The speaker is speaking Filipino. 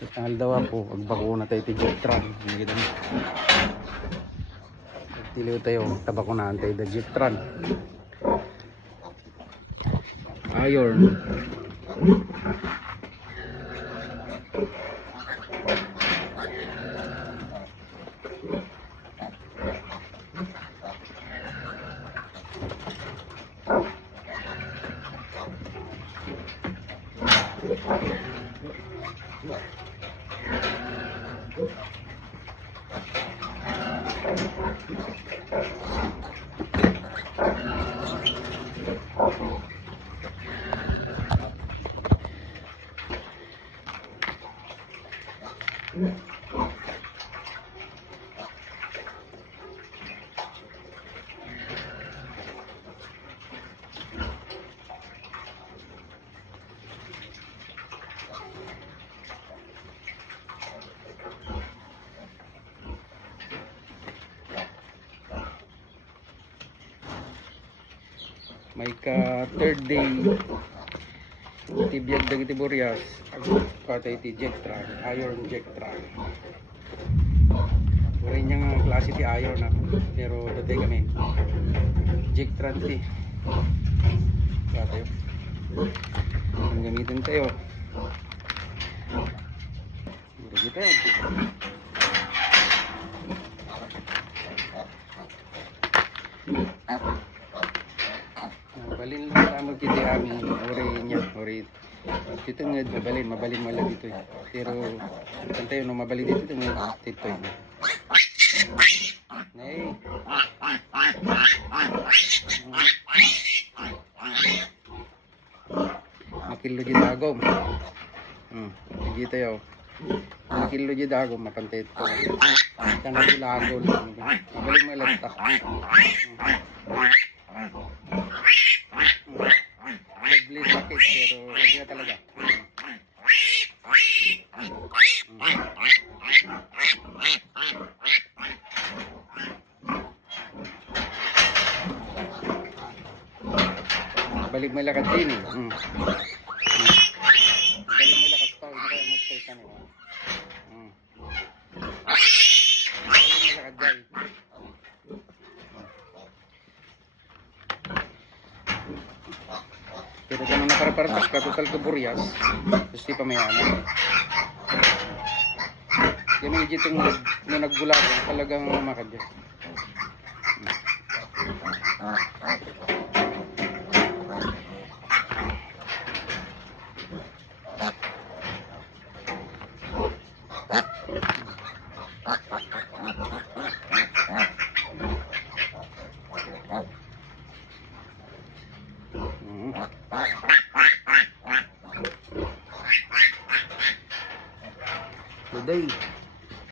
Tangal daw po, agbakuna tayo ti Jektran. Tiliw tayo, tabakunahan tayo ti Jektran. Iron. May ka third day tibiyag dagiti Boreas katay ti Jektran, iron Jektran. Wala niyang klase ti iron na pero datay kami Jektran ti katay ang gamitin tayo gamitin tayo balin lang sa magkiti amin ori niya ori dito nga mabalin wala dito pero kantayo no mabalin dito nga dito nay makilo di dagom sige tayo makilo di dagom makantay ito tanong di lagol mabalin wala dito lovely sakit pero hindi na talaga balik may lakad din eh balik may lakad pa kaya magtay ka nila balik may lakad dyan pero kung nakarapartas ka total ka Boreas tapos di pa mayaman yan yung itong na nagbulagan talagang makadya today